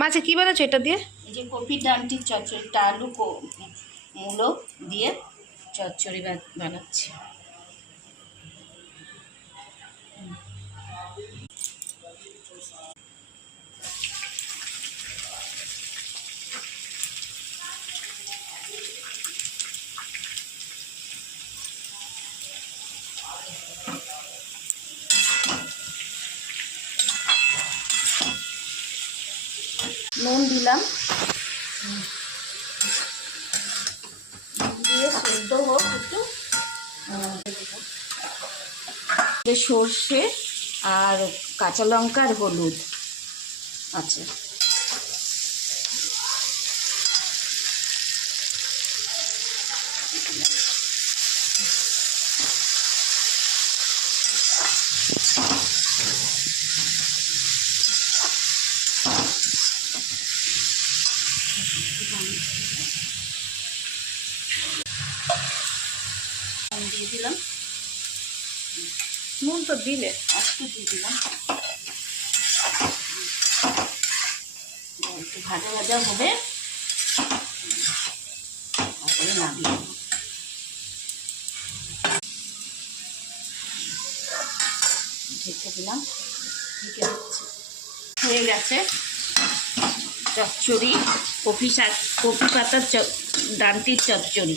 মাছে কি বানাচ্ছো এটা দিয়ে? এই যে কপির ডাঁটির চচ্চড়িটা আলু মূলো দিয়ে চচ্চড়ি বানাচ্ছি। নুন দিলাম, দিয়ে সেদ্ধ হোক একটু। সর্ষে আর কাঁচা লঙ্কা আর হলুদ আছে। দিয়ে দিলাম, নুন তো দিলে, একটু দিয়ে দিলাম। একটু ভাজা ভাজা হবে, তারপরে নামিয়ে দেবো। ঢেকে দিলাম, ঢেকে দিচ্ছি। হয়ে গেছে চচ্চড়ি, কপি পাতার ডাঁটির চচ্চড়ি।